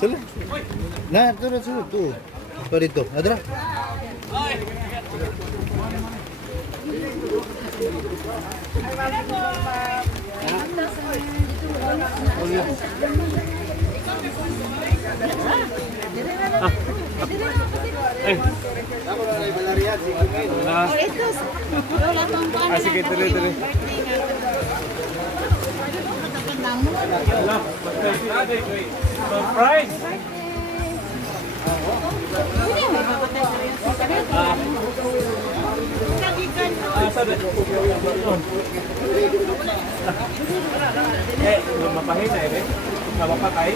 Sila. Nah, sulod tuh. Tuh dito. Adra. Sige, tuloy. Surprise! Mapahina eh. Mapapatay.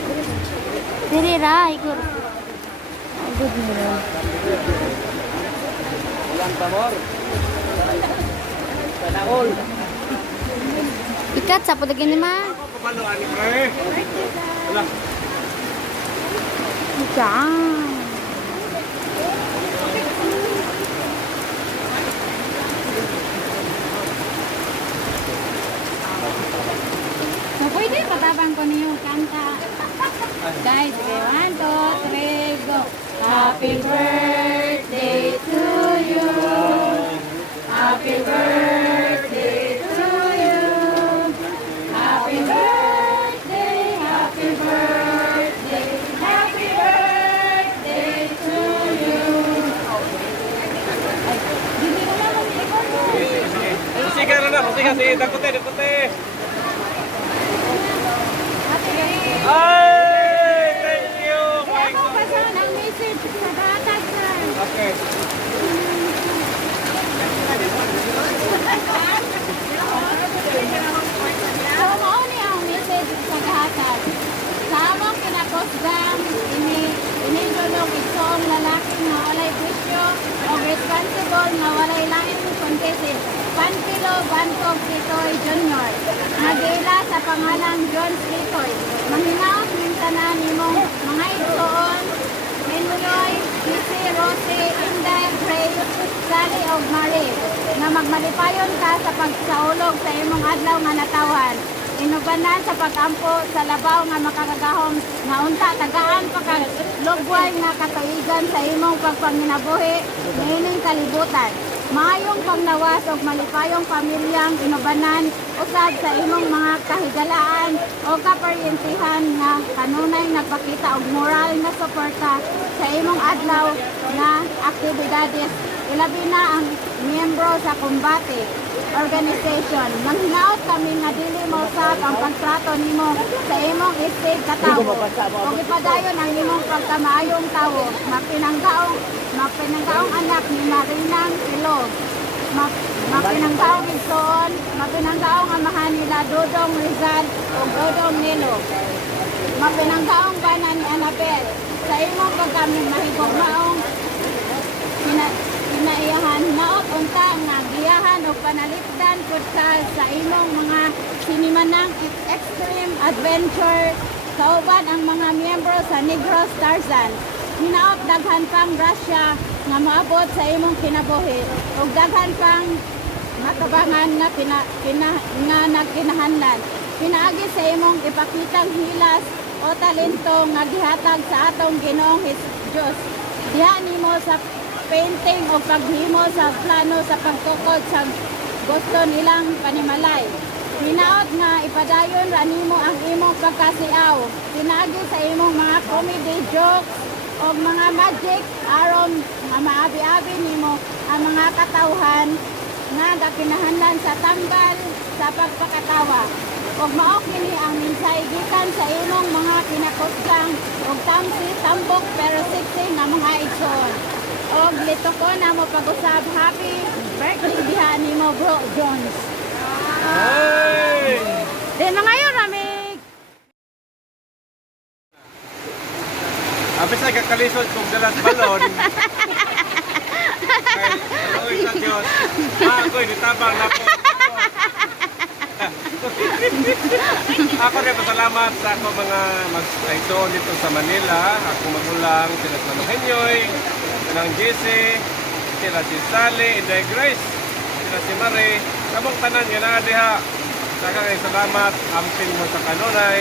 Diri ra, ikut. Good nila. Ilang tamor. Tanahol. Ikat sa pudagin ni ma. Pabalo ani pre. Wala. Diyan. So, pwede patabang ko niyo kanta. Guys, okay, 1, 2, 3, go. Happy birthday to you. Happy birthday to you. Happy birthday, happy birthday, happy birthday to you. Ay, hindi ko lang mag-ikot mo. Sige na. Sige, dakote. Ay, thank you. Eh, ako pa saan ang message sa batag saan? Okay. So, mauni ang message sa kahatag. Sa among kinakosgang, inindulog ito ang lalaki na walay bisyo o responsible na walay lain kundi si Pantilo Bantog Titoy Jr. Nagila sa pangalang John Titoy. Manghinaot mintanan nimong mga itoon, Minloy, Kisi, Rosie, Inday, Grace, Sally o Marie na magmalipayon ka sa pagsaulog sa imong adlaw nga natawan. Inubanan sa pagampo sa labaw nga makakagahom nga unta tagaan pa kag lugway nga katuigan sa imong pagpanginabuhi niining kalibutan. Maayong panglawas og malipayong pamilyang inubanan usab sa imong mga kahigalaan o kaparyentihan nga kanunay nagpakita og moral nga suporta sa imong adlaw nga aktibidades. Ilabi na ang miyembro sa kumbate organization. Manghinaot kami nga dili mo sa ang pagtrato nimo sa imong isig katawo. O ipadayon ang imong pagkamaayong tawo. Mapinanggaong anak ni Marinang Ilog. Mapinanggaong igsoon, mapinanggaong amahan nila Dodong Rizal o Dodong Nilo. Mapinanggaong bana ni Annabel. Sa imong pagkamahigugmaong pinaiyahan naot unta nga giyahan o panalipdan pud ka sa imong mga sinimanang extreme adventure kauban ang mga miyembro sa Negros Tarzan. Hinaot daghan pang grasya nga maabot sa imong kinabuhi ug daghan pang matabangan na nagkinahanlan. Pinaagi sa imong ipakitang hilas o talento nga gihatag sa atong Ginoong Diyos. Diha nimo sa painting o paghimo sa plano sa pagtukod sa gusto nilang panimalay. Hinaot nga ipadayon ra nimo ang imong pagkasiaw. Pinaagi sa imong mga comedy jokes o mga magic aron nga maabi-abi nimo ang mga katawhan nga gakinahanlan sa tanggal sa pagpakatawa. Og mao kini ang minsay gikan sa imong mga kinakusgang og tamsi tambok pero sexy nga mga igsoon. Og lito ko na mo pag-usab happy birthday diha nimo Bro Jones. Hey! Di mga yun, Ramig! Apis na kakalisod kung dalas balon. Ay, sa Diyos. Ako'y nitabang na po. Ako rin pasalamat sa ako mga mag-ito dito sa Manila. Ako magulang, sila sa Henyoy, silang JC, sila si Sally, Inday Grace, sila si Marie. Kamong tanan yun na diha. Daghang salamat amping mo sa kanunay.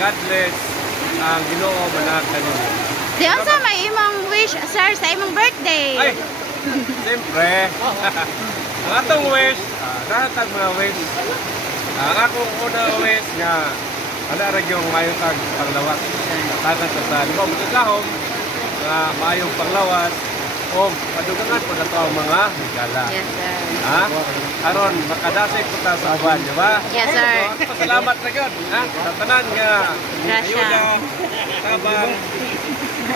God bless ang Ginoo manag kanimo. Di unsa may imong wish sir sa imong birthday? Ay, siyempre. Ang atong wish, lahat mga wish. Ang akong unang wish nga, ana ra yung mayong tag panglawas. Tagan sa libaw mo kahom, nga mayong panglawas. O, padugangan po na to ang mga higala. Yes sir. Ha? Aron, makadasig po ta sa buwan, di ba? Yes sir. Pasalamat na yun. Ha? Sa tanan nga, Grasya. ayuda, tabang,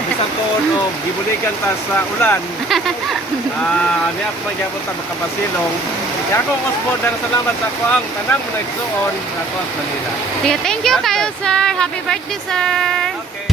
isang tuon o gibuligan ta sa ulan. Niya ako magyapon ta makapasilong. Kaya akong osbod ang salamat sa ako ang tanang mo nagsuon ako at Manila. Thank you kayo sir. Happy birthday sir. Okay.